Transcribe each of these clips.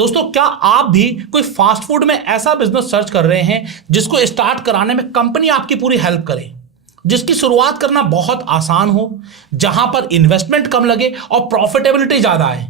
दोस्तों, क्या आप भी कोई फास्ट फूड में ऐसा बिजनेस सर्च कर रहे हैं जिसको स्टार्ट कराने में कंपनी आपकी पूरी हेल्प करे, जिसकी शुरुआत करना बहुत आसान हो, जहां पर इन्वेस्टमेंट कम लगे और प्रॉफिटेबिलिटी ज्यादा है,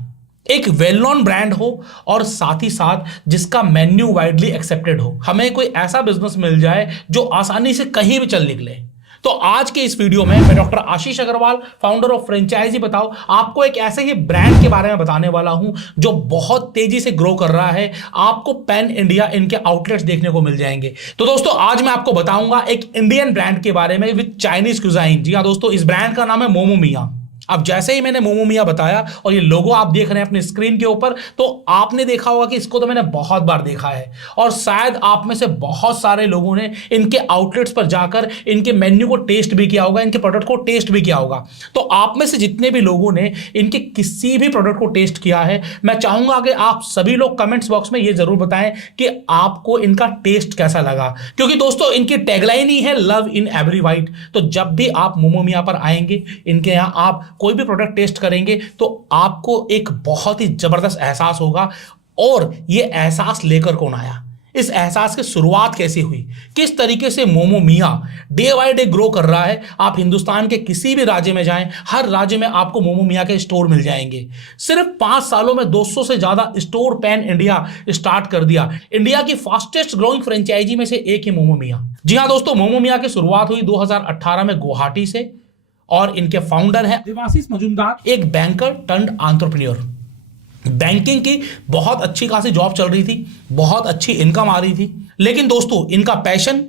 एक वेल नोन ब्रांड हो और साथ ही साथ जिसका मेन्यू वाइडली एक्सेप्टेड हो। हमें कोई ऐसा बिजनेस मिल जाए जो आसानी से कहीं भी चल निकले। तो आज के इस वीडियो में मैं doctor Ashish Agarwal, founder of franchise Batao, आपको एक ऐसे ही ब्रांड के बारे में बताने वाला हूं जो बहुत तेजी से ग्रो कर रहा है। आपको पैन इंडिया इनके आउटलेट्स देखने को मिल जाएंगे। तो दोस्तों, आज मैं आपको बताऊंगा एक इंडियन ब्रांड के बारे में विद चाइनीज क्यूजाइन। जी हाँ दोस्तों, इस ब्रांड का नाम है मोमो मिया। अब जैसे ही मैंने मोमो मिया बताया और ये लोगो आप देख रहे हैं अपनी स्क्रीन के ऊपर, तो आपने देखा होगा कि इसको तो मैंने बहुत बार देखा है और शायद आप में से बहुत सारे लोगों ने इनके आउटलेट्स पर जाकर इनके मेन्यू को टेस्ट भी किया होगा, इनके प्रोडक्ट को टेस्ट भी किया होगा। तो आप में से जितने भी लोगों ने इनके किसी भी प्रोडक्ट को टेस्ट किया है, मैं चाहूंगा कि आप सभी लोग कमेंट्स बॉक्स में ये जरूर बताएं कि आपको इनका टेस्ट कैसा लगा, क्योंकि दोस्तों इनकी टैगलाइन ही है लव इन एवरी बाइट। तो जब भी आप मोमो मिया पर आएंगे, इनके यहाँ आप कोई भी प्रोडक्ट टेस्ट करेंगे तो आपको एक बहुत ही जबरदस्त एहसास होगा। और ये एहसास लेकर कौन आया, इस एहसास की शुरुआत कैसे हुई, किस तरीके से मोमो मिया डे बाय डे ग्रो कर रहा है। आप हिंदुस्तान के किसी भी राज्य में जाएं, हर राज्य में आपको मोमो मिया के स्टोर मिल जाएंगे। सिर्फ 5 सालों में 200 से ज्यादा स्टोर पैन इंडिया स्टार्ट कर दिया। इंडिया की फास्टेस्ट ग्रोइंग फ्रेंचाइजी में से एक ही मोमो मिया। जी हाँ दोस्तों, मोमो मिया की शुरुआत हुई 2018 में गुवाहाटी से और इनके फाउंडर हैं देवाशीष मजूमदार, एक बैंकर टर्न्ड एंटरप्रेन्योर। बैंकिंग की बहुत अच्छी खासी जॉब चल रही थी, बहुत अच्छी इनकम आ रही थी, लेकिन दोस्तों इनका पैशन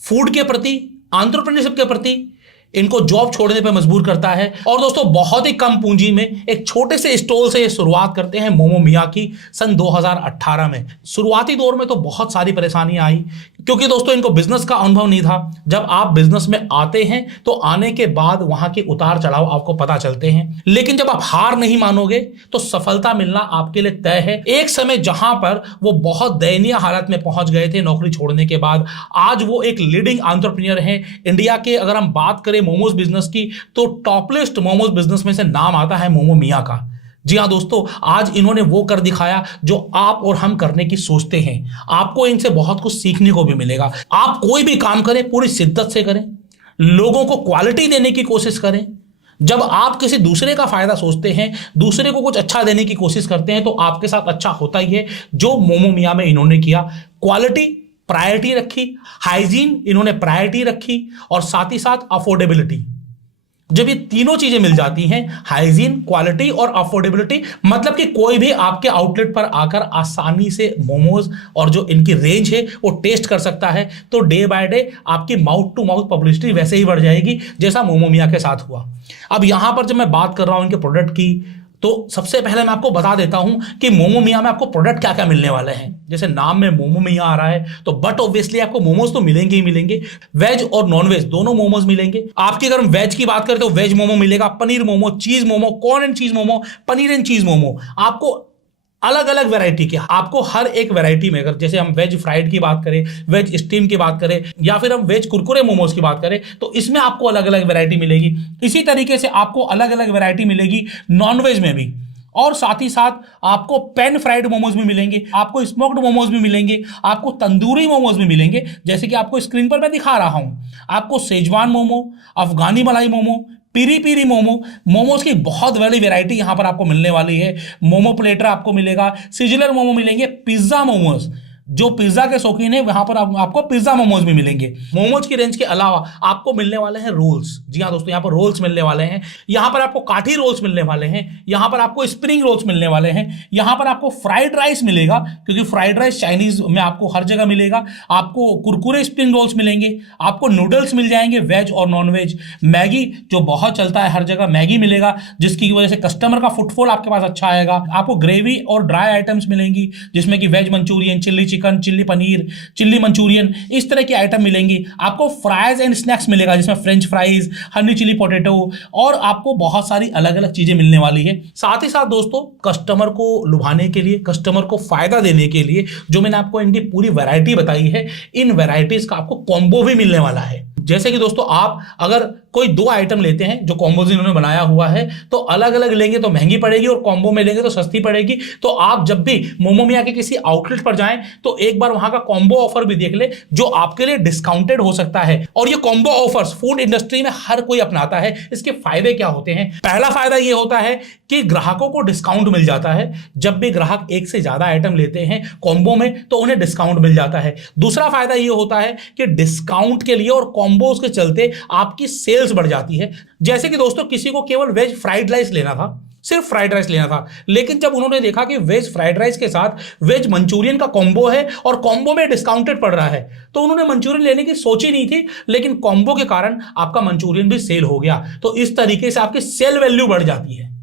फूड के प्रति, एंटरप्रेन्योरशिप के प्रति इनको जॉब छोड़ने पर मजबूर करता है। और दोस्तों बहुत ही कम पूंजी में एक छोटे से स्टॉल से ये शुरुआत करते हैं मोमो मिया की सन 2018 में। शुरुआती दौर में तो बहुत सारी परेशानियां आई, क्योंकि दोस्तों इनको बिजनेस का अनुभव नहीं था। जब आप बिजनेस में आते हैं तो आने के बाद वहां के उतार चढ़ाव आपको पता चलते हैं, लेकिन जब आप हार नहीं मानोगे तो सफलता मिलना आपके लिए तय है। एक समय जहां पर वो बहुत दयनीय हालत में पहुंच गए थे नौकरी छोड़ने के बाद, आज वो एक लीडिंग एंटरप्रेन्योर हैं इंडिया के। अगर हम बात करें मोमोज बिजनेस की, तो टॉप लिस्ट मोमोज बिजनेस में से नाम आता है मोमो मिया का। जी हाँ दोस्तों, आज इन्होंने वो कर दिखाया जो आप और हम करने की सोचते हैं। आपको इनसे बहुत कुछ सीखने को भी मिलेगा। आप कोई भी काम करें पूरी शिद्दत से करें, लोगों को क्वालिटी देने की कोशिश करें। जब आप किसी दूसरे का फायदा सोचते हैं, दूसरे को कुछ अच्छा देने की कोशिश करते हैं, तो आपके साथ अच्छा होता ही है। जो मोमो मिया में इन्होंने किया, क्वालिटी प्रायोरिटी रखी, हाइजीन इन्होंने प्रायोरिटी रखी, और साथ ही साथ अफोर्डेबिलिटी। जब ये तीनों चीजें मिल जाती हैं, हाइजीन, क्वालिटी और अफोर्डेबिलिटी, मतलब कि कोई भी आपके आउटलेट पर आकर आसानी से मोमोज और जो इनकी रेंज है वो टेस्ट कर सकता है। तो डे बाय डे आपकी माउथ टू माउथ पब्लिसिटी वैसे ही बढ़ जाएगी जैसा मोमो मिया के साथ हुआ। अब यहां पर जब मैं बात कर रहा हूं इनके प्रोडक्ट की, तो सबसे पहले मैं आपको बता देता हूं कि मोमो मिया में आपको प्रोडक्ट क्या क्या मिलने वाले हैं। जैसे नाम में मोमो मिया आ रहा है, तो बट ऑब्वियसली आपको मोमोज तो मिलेंगे ही मिलेंगे। वेज और नॉन वेज दोनों मोमोज मिलेंगे। आपकी अगर हम वेज की बात करें तो वेज मोमो मिलेगा, पनीर मोमो, चीज मोमो, कॉर्न एंड चीज मोमो, पनीर एंड चीज मोमो। आपको अलग अलग वैरायटी के, आपको हर एक वैरायटी में, अगर जैसे हम वेज फ्राइड की बात करें, वेज स्टीम की बात करें, या फिर हम वेज कुरकुरे मोमोज की बात करें, तो इसमें आपको अलग अलग वैरायटी मिलेगी। इसी तरीके से आपको अलग अलग वैरायटी मिलेगी नॉन वेज में भी, और साथ ही साथ आपको पैन फ्राइड मोमोज भी मिलेंगे, आपको स्मोक्ड मोमोज भी मिलेंगे, आपको तंदूरी मोमोज भी मिलेंगे, जैसे कि आपको स्क्रीन पर मैं दिखा रहा हूं। आपको शेजवान मोमो, अफगानी मलाई मोमो, पीरी पीरी मोमो, मोमोज की बहुत बड़ी वैरायटी यहां पर आपको मिलने वाली है। मोमो प्लेटर आपको मिलेगा, सिजलर मोमो मिलेंगे, पिज्जा मोमोज, जो पिज्जा के शौकीन है वहां पर आपको पिज्जा मोमोज भी मिलेंगे। मोमोज की रेंज के अलावा आपको मिलने वाले हैं रोल्स। जी हाँ दोस्तों, यहाँ पर रोल्स मिलने वाले हैं। यहाँ पर आपको काठी रोल्स मिलने वाले हैं, यहाँ पर आपको स्प्रिंग रोल्स मिलने वाले हैं, यहाँ पर आपको फ्राइड राइस मिलेगा, क्योंकि फ्राइड राइस चाइनीज में आपको हर जगह मिलेगा। आपको कुरकुरे स्प्रिंग रोल्स मिलेंगे, आपको नूडल्स मिल जाएंगे वेज और नॉन वेज। मैगी जो बहुत चलता है हर जगह, मैगी मिलेगा, जिसकी वजह से कस्टमर का फुटफॉल आपके पास अच्छा आएगा। आपको ग्रेवी और ड्राई आइटम्स मिलेंगी, जिसमें कि veg manchurian, chilli chicken, chilli paneer, chilli manchurian, इस तरह की आइटम मिलेंगी। आपको फ्राइज एंड स्नैक्स मिलेगा, जिसमें french fries, honey chilli potato, और आपको बहुत सारी अलग अलग चीजें मिलने वाली है। साथ ही साथ दोस्तों, कस्टमर को लुभाने के लिए, कस्टमर को फायदा देने के लिए, जो मैंने आपको इनकी पूरी वैरायटी बताई है, इन वैरायटीज का आपको कॉम्बो भी मिलने वाला है। जैसे कि दोस्तों, आप अगर कोई दो आइटम लेते हैं जो कॉम्बोज इन्होंने बनाया हुआ है, तो अलग अलग लेंगे तो महंगी पड़ेगी और कॉम्बो में लेंगे तो सस्ती पड़ेगी। तो आप जब भी मोमोमिया के किसी आउटलेट पर जाएं तो एक बार वहां का कॉम्बो ऑफर भी देख ले, जो आपके लिए डिस्काउंटेड हो सकता है। और ये कॉम्बो ऑफर्स फूड इंडस्ट्री में हर कोई अपनाता है। इसके फायदे क्या होते हैं? पहला फायदा ये होता है कि ग्राहकों को डिस्काउंट मिल जाता है। जब भी ग्राहक एक से ज्यादा आइटम लेते हैं कॉम्बो में तो उन्हें डिस्काउंट मिल जाता है। दूसरा फायदा ये होता है कि डिस्काउंट के लिए और कॉम्बोज के चलते आपकी सेल्स बढ़ जाती है। जैसे कि दोस्तों किसी को केवल वेज फ्राइड राइस लेना था, सिर्फ फ्राइड राइस लेना था, लेकिन जब उन्होंने देखा कि वेज फ्राइड राइस के साथ वेज मंचूरियन का कॉम्बो है और कॉम्बो में डिस्काउंटेड पड़ रहा है, तो उन्होंने मंचूरियन लेने की सोची नहीं थी, लेकिन कॉम्बो के कारण आपका मंचूरियन भी सेल हो गया। तो इस तरीके से आपकी सेल वैल्यू बढ़ जाती है।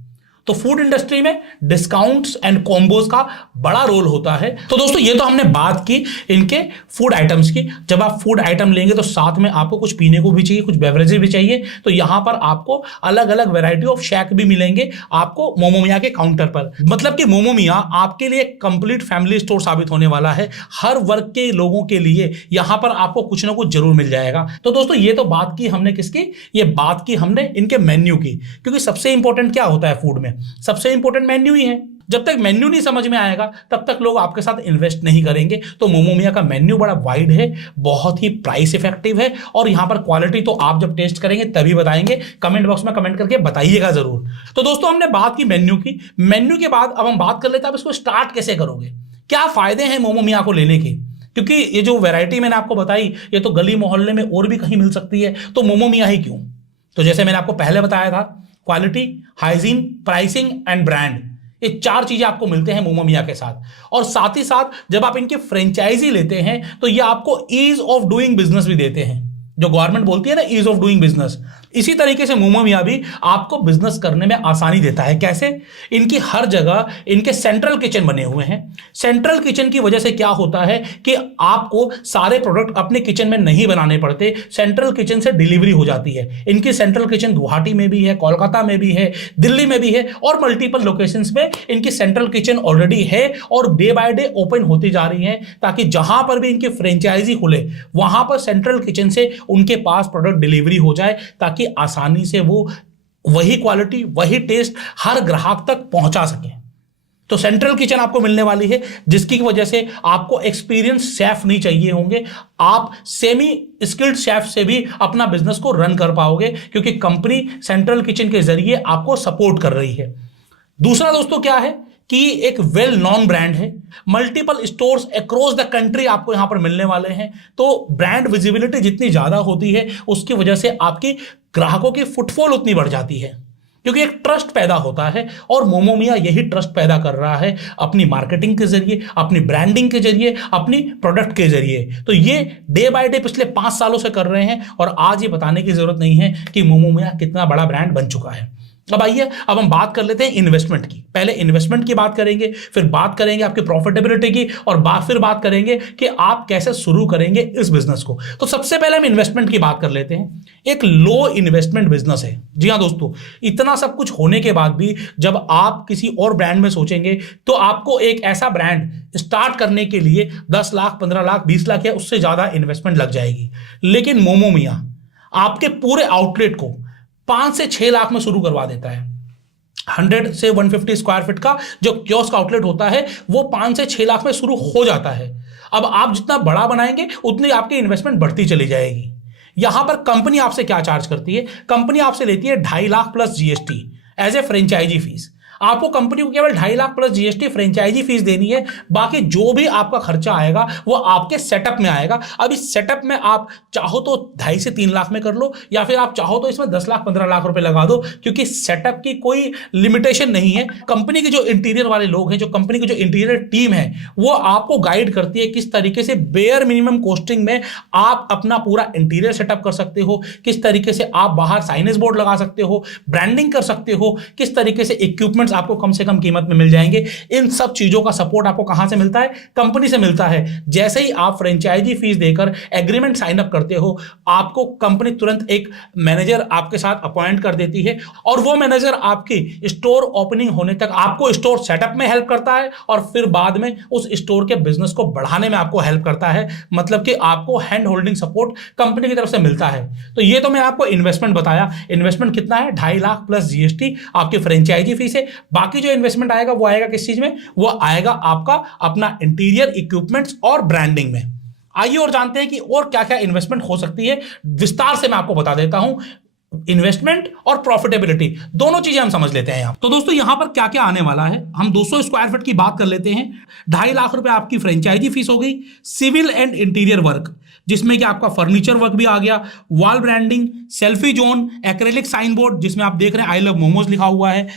तो फूड इंडस्ट्री में डिस्काउंट्स एंड कॉम्बोज का बड़ा रोल होता है। तो दोस्तों ये तो हमने बात की इनके फूड आइटम्स की। जब आप फूड आइटम लेंगे तो साथ में आपको कुछ पीने को भी चाहिए, कुछ बेवरेजेस भी चाहिए। तो यहां पर आपको अलग अलग वैरायटी ऑफ शेक भी मिलेंगे आपको मोमोमिया के काउंटर पर। मतलब कि मोमोमिया आपके लिए कंप्लीट फैमिली स्टोर साबित होने वाला है। हर वर्ग के लोगों के लिए यहां पर आपको कुछ ना कुछ जरूर मिल जाएगा। तो दोस्तों ये तो बात की हमने किसकी? ये बात की हमने इनके मेन्यू की, क्योंकि सबसे इंपॉर्टेंट क्या होता है फूड में? सबसे इंपॉर्टेंट मेन्यू ही है। जब तक मेन्यू नहीं समझ में आएगा तब तक लोग आपके साथ इन्वेस्ट नहीं करेंगे। तो मोमोमिया का मेन्यू बड़ा वाइड है, बहुत ही प्राइस इफेक्टिव है, और यहां पर क्वालिटी तो आप जब टेस्ट करेंगे तभी बताएंगे। कमेंट बॉक्स में कमेंट करके बताइएगा जरूर। तो दोस्तों हमने बात की मेन्यू की। मेन्यू के बाद अब हम बात कर लेते हैं आप इसको स्टार्ट कैसे करोगे, क्या फायदे हैं मोमोमिया को लेने के। क्योंकि ये जो वैरायटी मैंने आपको बताई ये तो गली मोहल्ले में और भी कहीं मिल सकती है, तो मोमोमिया ही क्यों? तो जैसे मैंने आपको पहले बताया था, quality, hygiene, pricing and brand, ये चार चीजें आपको मिलते हैं मोमोमिया के साथ। और साथ ही साथ जब आप इनके फ्रेंचाइजी लेते हैं तो ये आपको ईज ऑफ डूइंग बिजनेस भी देते हैं, जो गवर्नमेंट बोलती है ना, ईज ऑफ डूइंग बिजनेस। इसी तरीके से मोमोमिया भी आपको बिजनेस करने में आसानी देता है। कैसे? इनकी हर जगह इनके सेंट्रल किचन बने हुए हैं। सेंट्रल किचन की वजह से क्या होता है कि आपको सारे प्रोडक्ट अपने किचन में नहीं बनाने पड़ते, सेंट्रल किचन से डिलीवरी हो जाती है। इनकी सेंट्रल किचन गुवाहाटी में भी है, कोलकाता में भी है, दिल्ली में भी है, और मल्टीपल लोकेशंस में इनकी सेंट्रल किचन ऑलरेडी है और डे बाय डे ओपन होती जा रही है, ताकि जहां पर भी इनकी फ्रेंचाइजी खुले वहां पर सेंट्रल किचन से उनके पास प्रोडक्ट डिलीवरी हो जाए, ताकि आसानी से वो वही क्वालिटी, वही टेस्ट हर ग्राहक तक पहुंचा सके। तो सेंट्रल किचन आपको मिलने वाली है, जिसकी वजह से आपको एक्सपीरियंस शेफ नहीं चाहिए होंगे, आप सेमी स्किल्ड शेफ से भी अपना बिजनेस को रन कर पाओगे, क्योंकि कंपनी सेंट्रल किचन के जरिए आपको सपोर्ट कर रही है। दूसरा दोस्तों क्या है कि एक वेल नॉन ब्रांड है, multiple stores across the country आपको यहां पर मिलने वाले हैं। तो ब्रांड विजिबिलिटी जितनी ज्यादा होती है उसकी वजह से आपकी ग्राहकों की फुटफॉल उतनी बढ़ जाती है, क्योंकि एक ट्रस्ट पैदा होता है, और मोमोमिया यही ट्रस्ट पैदा कर रहा है अपनी मार्केटिंग के जरिए, अपनी ब्रांडिंग के जरिए, अपनी प्रोडक्ट के जरिए। तो ये डे बाय डे पिछले 5 सालों से कर रहे हैं, और आज ये बताने की जरूरत नहीं है कि मोमोमिया कितना बड़ा ब्रांड बन चुका है। अब आइए, अब हम बात कर लेते हैं इन्वेस्टमेंट की। पहले इन्वेस्टमेंट की बात करेंगे, फिर बात करेंगे आपकी प्रॉफिटेबिलिटी की, और फिर बात करेंगे कि आप कैसे शुरू करेंगे इस बिजनेस को। तो सबसे पहले हम इन्वेस्टमेंट की बात कर लेते हैं। एक लो इन्वेस्टमेंट बिजनेस है। जी हाँ दोस्तों, इतना सब कुछ होने के बाद भी जब आप किसी और ब्रांड में सोचेंगे तो आपको एक ऐसा ब्रांड स्टार्ट करने के लिए 10 लाख, 15 लाख, 20 लाख या उससे ज्यादा इन्वेस्टमेंट लग जाएगी। लेकिन मोमोमिया आपके पूरे आउटलेट को 5 से 6 लाख में शुरू करवा देता है। 100 से 150 स्क्वायर फीट का जो कियोस्क आउटलेट होता है वो 5 से 6 लाख में शुरू हो जाता है। अब आप जितना बड़ा बनाएंगे उतनी आपकी इन्वेस्टमेंट बढ़ती चली जाएगी। यहां पर कंपनी आपसे क्या चार्ज करती है? कंपनी आपसे लेती है 2.5 lakh plus GST as a franchise fee. आपको कंपनी को केवल 2.5 lakh plus GST franchise fee देनी है। बाकी जो भी आपका खर्चा आएगा वो आपके सेटअप में आएगा। अब इस सेटअप में आप चाहो तो 2.5 से 3 लाख में कर लो, या फिर आप चाहो तो इसमें 10 लाख 15 लाख रुपए लगा दो, क्योंकि सेटअप की कोई लिमिटेशन नहीं है। कंपनी के जो इंटीरियर वाले लोग हैं, जो कंपनी की जो इंटीरियर टीम है, वो आपको गाइड करती है किस तरीके से बेयर मिनिमम कॉस्टिंग में आप अपना पूरा इंटीरियर सेटअप कर सकते हो, किस तरीके से आप बाहर साइनेज बोर्ड लगा सकते हो, ब्रांडिंग कर सकते हो, किस तरीके से इक्विपमेंट इक्विपमेंट्स आपको कम से कम कीमत में मिल जाएंगे। इन सब चीजों का सपोर्ट आपको कहां से मिलता है? कंपनी से मिलता है। जैसे ही आप फ्रेंचाइजी फीस देकर एग्रीमेंट साइन अप करते हो, आपको कंपनी तुरंत एक मैनेजर आपके साथ अपॉइंट कर देती है और वो मैनेजर आपकी स्टोर ओपनिंग होने तक आपको स्टोर सेटअप में हेल्प करता है और फिर बाद में उस स्टोर के बिजनेस को बढ़ाने में आपको हेल्प करता है। मतलब कि आपको हैंड होल्डिंग सपोर्ट कंपनी की तरफ से मिलता है। तो ये तो मैंने आपको इन्वेस्टमेंट बताया। इन्वेस्टमेंट कितना है? 2.5 लाख प्लस जीएसटी आपकी फ्रेंचाइजी फीस है। बाकी जो इन्वेस्टमेंट आएगा वो आएगा किस चीज में? वो आएगा आपका अपना इंटीरियर इक्विपमेंट्स और ब्रांडिंग में। आइए और जानते हैं कि और क्या क्या इन्वेस्टमेंट हो सकती है। विस्तार से मैं आपको बता देता हूं। इन्वेस्टमेंट और प्रॉफिटेबिलिटी दोनों चीजें हम समझ लेते हैं यहां। तो दोस्तों यहां पर क्या क्या आने वाला है, हम 200 स्क्वायर फीट की बात कर लेते हैं। 2.5 लाख रुपए आपकी फ्रेंचाइजी फीस हो गई। सिविल एंड इंटीरियर वर्क, जिसमें कि आपका फर्नीचर वर्क भी आ गया, wall branding, selfie zone, acrylic sign board जिसमें आप देख रहे हैं आई लव मोमोज लिखा हुआ है,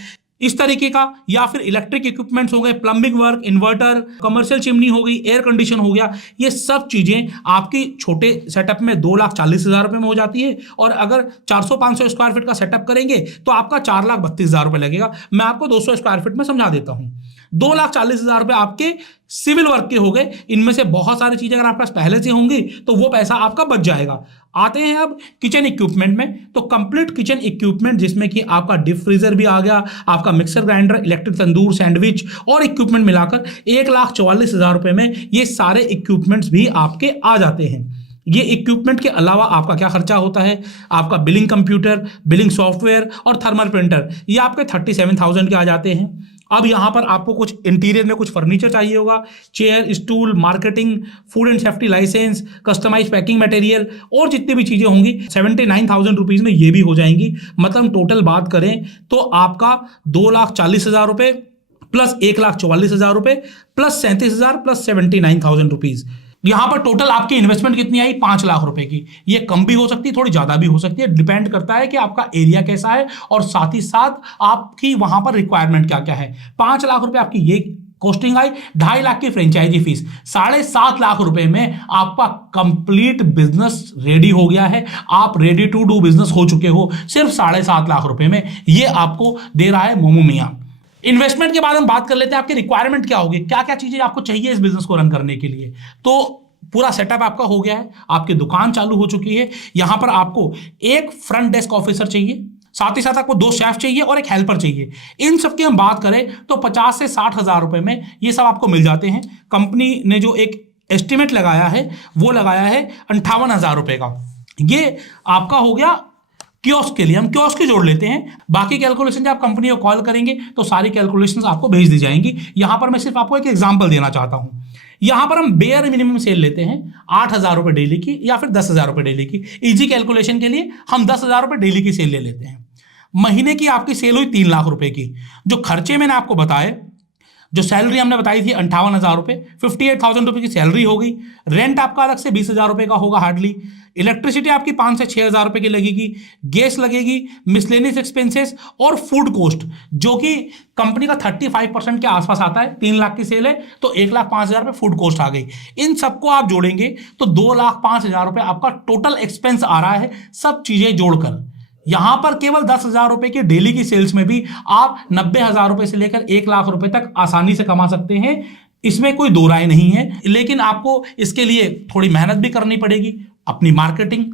इस तरीके का, या फिर इलेक्ट्रिक इक्विपमेंट्स हो गए, plumbing work, inverter, commercial chimney हो गई, एयर कंडीशन हो गया। ये सब चीजें आपकी छोटे सेटअप में 2,40,000 रुपए में हो जाती है और अगर 400-500 स्क्वायर फीट का सेटअप करेंगे तो आपका 4,32,000 रुपए लगेगा। मैं आपको 200 स्क्वायर फीट में समझा देता हूं। 2,40,000 रुपए आपके सिविल वर्क के हो गए। इनमें से बहुत सारी चीजें अगर आपके पास पहले से होंगी तो वो पैसा आपका बच जाएगा। आते हैं अब किचन इक्विपमेंट में। तो कंप्लीट किचन इक्विपमेंट जिसमें कि आपका डीप फ्रीजर भी आ गया, आपका मिक्सर ग्राइंडर, इलेक्ट्रिक तंदूर, सैंडविच और इक्विपमेंट मिलाकर 1,44,000 रुपए में ये सारे इक्विपमेंट्स भी आपके आ जाते हैं। ये इक्विपमेंट के अलावा आपका क्या खर्चा होता है? आपका बिलिंग कंप्यूटर, बिलिंग सॉफ्टवेयर और थर्मल प्रिंटर, ये आपके 37,000 के आ जाते हैं। अब यहां पर आपको कुछ इंटीरियर में कुछ फर्नीचर चाहिए होगा, chair, stool, marketing, food and safety licence, customise packing material और जितनी भी चीजें होंगी 79,000 रुपीज में ये भी हो जाएंगी। मतलब टोटल बात करें तो आपका 2,40,000 रुपए प्लस 1,44,000 रुपए प्लस 37,000 प्लस 79,000 रुपीज। यहां पर टोटल आपकी इन्वेस्टमेंट कितनी आई? 5 लाख रुपए की। ये कम भी हो सकती है, थोड़ी ज्यादा भी हो सकती है, डिपेंड करता है कि आपका एरिया कैसा है और साथ ही साथ आपकी वहां पर रिक्वायरमेंट क्या क्या है। 5 लाख रुपए आपकी ये कॉस्टिंग आई। 2.5 लाख की फ्रेंचाइजी फीस, 7.5 लाख रुपए में आपका कंप्लीट बिजनेस रेडी हो गया है। आप रेडी टू डू बिजनेस हो चुके हो सिर्फ 7.5 लाख रुपए में। ये आपको दे रहा है मोमो मियां। इन्वेस्टमेंट के बाद हम बात कर लेते हैं आपकी रिक्वायरमेंट क्या होगी, क्या क्या चीजें आपको चाहिए इस बिजनेस को रन करने के लिए। तो पूरा सेटअप आपका हो गया है, आपकी दुकान चालू हो चुकी है। यहां पर आपको एक फ्रंट डेस्क ऑफिसर चाहिए, साथ ही साथ आपको 2 शेफ चाहिए और एक हेल्पर चाहिए। इन सब की हम बात करें तो 50 से 60,000 रुपए में ये सब आपको मिल जाते हैं। कंपनी ने जो एक एस्टिमेट लगाया है वो लगाया है 58,000 रुपए का। ये आपका हो गया कियोस्क के लिए। हम कियोस्क की जोड़ लेते हैं। बाकी कैलकुलेशन जब आप कंपनी को कॉल करेंगे तो सारी कैलकुलेशंस आपको भेज दी जाएंगी। यहां पर मैं सिर्फ आपको एक एग्जांपल देना चाहता हूं। यहां पर हम बेयर मिनिमम सेल लेते हैं 8,000 रुपए डेली की या फिर 10,000 रुपए डेली की। इजी कैलकुलेशन के लिए हम 10,000 रुपए डेली की सेल ले लेते हैं। महीने की आपकी सेल हुई 3 लाख रुपए की। जो खर्चे मैंने आपको बताए, जो सैलरी हमने बताई थी 58,000 रुपए, 58,000 रुपए की सैलरी हो गई। रेंट आपका अलग से 20,000 रुपए का होगा हार्डली। इलेक्ट्रिसिटी आपकी 5 से 6,000 रुपए की लगेगी। गैस लगेगी, मिसलेनियस एक्सपेंसेस और फूड कॉस्ट जो कि कंपनी का 35% के आसपास आता है। 3 लाख की सेल है तो 1,05,000 रुपए फूड कॉस्ट आ गई। इन सबको आप जोड़ेंगे तो 2,05,000 रुपए आपका टोटल एक्सपेंस आ रहा है, सब चीजें जोड़कर। यहां पर केवल 10,000 रुपए की डेली की सेल्स में भी आप 90,000 रुपए से लेकर 1 लाख रुपए तक आसानी से कमा सकते हैं। इसमें कोई दो राय नहीं है, लेकिन आपको इसके लिए थोड़ी मेहनत भी करनी पड़ेगी। अपनी मार्केटिंग,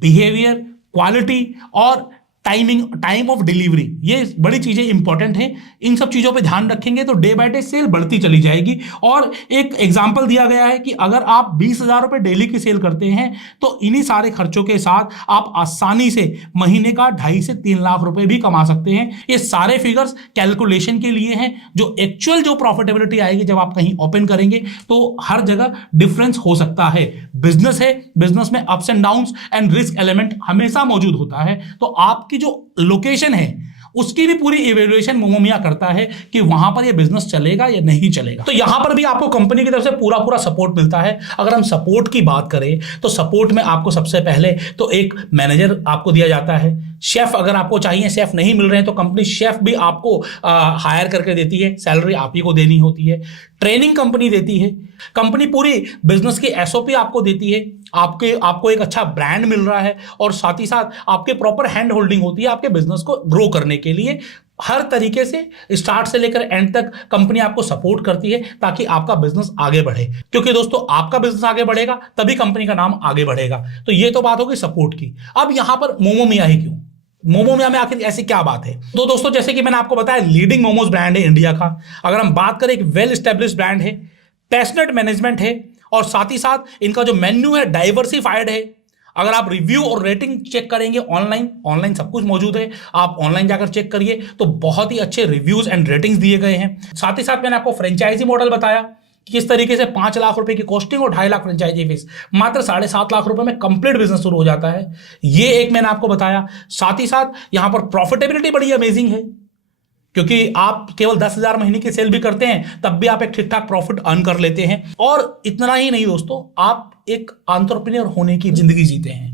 बिहेवियर, क्वालिटी और टाइम ऑफ डिलीवरी, ये बड़ी चीजें इंपॉर्टेंट हैं। इन सब चीजों पे ध्यान रखेंगे तो डे बाय डे सेल बढ़ती चली जाएगी। और एक एग्जांपल दिया गया है कि अगर आप 20,000 रुपए डेली की सेल करते हैं तो इन्हीं सारे खर्चों के साथ आप आसानी से महीने का 2.5 से 3 लाख रुपए भी कमा सकते हैं। ये सारे फिगर्स कैलकुलेशन के लिए हैं। जो एक्चुअल जो प्रॉफिटेबिलिटी आएगी जब आप कहीं ओपन करेंगे तो हर जगह डिफरेंस हो सकता है। बिजनेस है, बिजनेस में ups and downs and risk element हमेशा मौजूद होता है। तो आप की जो लोकेशन है उसकी भी पूरी इवैल्यूएशन मोमो मियां करता है कि वहां पर ये बिजनेस चलेगा या नहीं चलेगा। तो यहां पर भी आपको कंपनी की तरफ से पूरा सपोर्ट मिलता है। अगर हम सपोर्ट की बात करें तो सपोर्ट में आपको सबसे पहले तो एक मैनेजर आपको दिया जाता है। शेफ अगर आपको चाहिए, शेफ नहीं मिल रहे हैं तो कंपनी शेफ भी आपको हायर करके देती है, सैलरी आप ही को देनी होती है। ट्रेनिंग कंपनी देती है, कंपनी पूरी बिजनेस की एसओपी आपको देती है। आपको एक अच्छा ब्रांड मिल रहा है और साथ ही साथ आपके प्रॉपर हैंड होल्डिंग होती है आपके बिजनेस को ग्रो करने के लिए। हर तरीके से स्टार्ट से लेकर एंड तक कंपनी आपको सपोर्ट करती है ताकि आपका बिजनेस आगे बढ़े, क्योंकि दोस्तों आपका बिजनेस आगे बढ़ेगा तभी कंपनी का नाम आगे बढ़ेगा। तो ये तो बात होगी सपोर्ट की। अब यहां पर मोमो मिया ही क्यों, मोमो मिया में आखिर ऐसी क्या बात है? तो दोस्तों जैसे कि मैंने आपको बताया, लीडिंग मोमोज ब्रांड है इंडिया का। अगर हम बात करें, एक वेल एस्टेब्लिश ब्रांड है, पैशनेट मैनेजमेंट है, और साथ ही साथ इनका जो मेन्यू है डाइवर्सिफाइड है। अगर आप रिव्यू और रेटिंग चेक करेंगे ऑनलाइन सब कुछ मौजूद है, आप ऑनलाइन जाकर चेक करिए तो बहुत ही अच्छे रिव्यूज एंड रेटिंग्स दिए गए हैं। साथ ही साथ मैंने आपको फ्रेंचाइजी मॉडल बताया कि किस तरीके से 5 लाख रुपए की कॉस्टिंग और 2.5 लाख फ्रेंचाइजी फीस, मात्र 7.5 लाख रुपए में कंप्लीट बिजनेस शुरू हो जाता है। ये एक मैंने आपको बताया। साथ ही साथ यहां पर प्रॉफिटेबिलिटी बड़ी अमेजिंग है, क्योंकि आप केवल 10,000 महीने की सेल भी करते हैं तब भी आप एक ठीक ठाक प्रॉफिट अर्न कर लेते हैं। और इतना ही नहीं दोस्तों, आप एक एंटरप्रेन्योर होने की जिंदगी जीते हैं।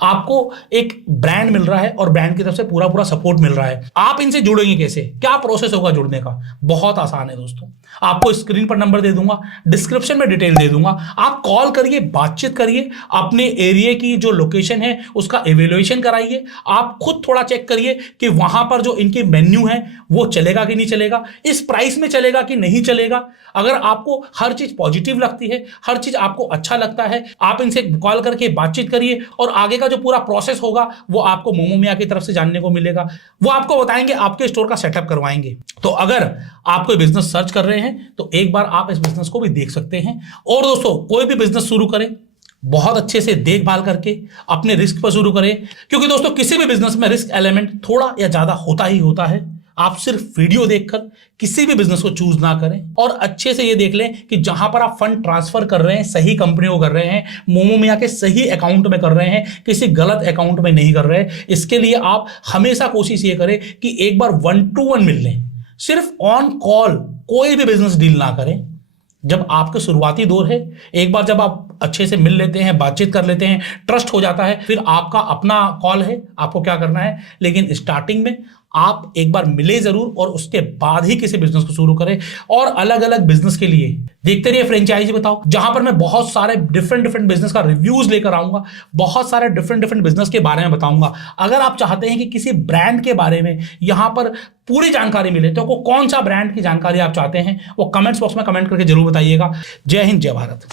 आपको एक ब्रांड मिल रहा है और ब्रांड की तरफ से पूरा पूरा सपोर्ट मिल रहा है। आप इनसे जुड़ेंगे कैसे, क्या प्रोसेस होगा जुड़ने का? बहुत आसान है दोस्तों। आपको स्क्रीन पर नंबर दे दूंगा, डिस्क्रिप्शन में डिटेल दे दूंगा। आप कॉल करिए, बातचीत करिए, अपने एरिया की जो लोकेशन है उसका एवेल्युएशन कराइए। आप खुद थोड़ा चेक करिए कि वहां पर जो इनके मेन्यू है वो चलेगा कि नहीं चलेगा, इस प्राइस में चलेगा कि नहीं चलेगा। अगर आपको हर चीज पॉजिटिव लगती है, हर चीज आपको अच्छा लगता है, आप इनसे कॉल करके बातचीत करिए और आगे का जो पूरा प्रोसेस होगा वो आपको मोमो मिया की तरफ से जानने को मिलेगा। वो आपको बताएंगे, आपके स्टोर का सेटअप करवाएंगे। तो अगर आप कोई बिजनेस सर्च कर रहे हैं तो एक बार आप इस बिजनेस को भी देख सकते हैं। और दोस्तों कोई भी बिजनेस शुरू करें बहुत अच्छे से देखभाल करके, अपने रिस्क पर शुरू करें, क्योंकि दोस्तों किसी भी बिजनेस में रिस्क एलिमेंट थोड़ा या ज्यादा होता ही होता है। आप सिर्फ वीडियो देखकर किसी भी बिजनेस को चूज ना करें और अच्छे से ये देख लें कि जहां पर आप फंड ट्रांसफर कर रहे हैं सही कंपनी को कर रहे हैं, मोमो मिया के सही अकाउंट में कर रहे हैं, किसी गलत अकाउंट में नहीं कर रहे। इसके लिए आप हमेशा कोशिश ये करें कि एक बार 1-to-1 मिल लें, सिर्फ ऑन कॉल कोई भी बिजनेस डील ना करें। जब आपके शुरुआती दौर है, एक बार जब आप अच्छे से मिल लेते हैं, बातचीत कर लेते हैं, ट्रस्ट हो जाता है, फिर आपका अपना कॉल है, आपको क्या करना है। लेकिन स्टार्टिंग में आप एक बार मिले जरूर और उसके बाद ही किसी बिजनेस को शुरू करें। और अलग अलग बिजनेस के लिए देखते रहिए फ्रेंचाइजी बताओ, जहां पर मैं बहुत सारे डिफरेंट बिजनेस का रिव्यूज लेकर आऊंगा, बहुत सारे डिफरेंट बिजनेस के बारे में बताऊंगा। अगर आप चाहते हैं कि किसी ब्रांड के बारे में यहां पर पूरी जानकारी मिले तो कौन सा ब्रांड की जानकारी आप चाहते हैं, वो कमेंट्स बॉक्स में कमेंट करके जरूर बताइएगा। जय हिंद, जय भारत।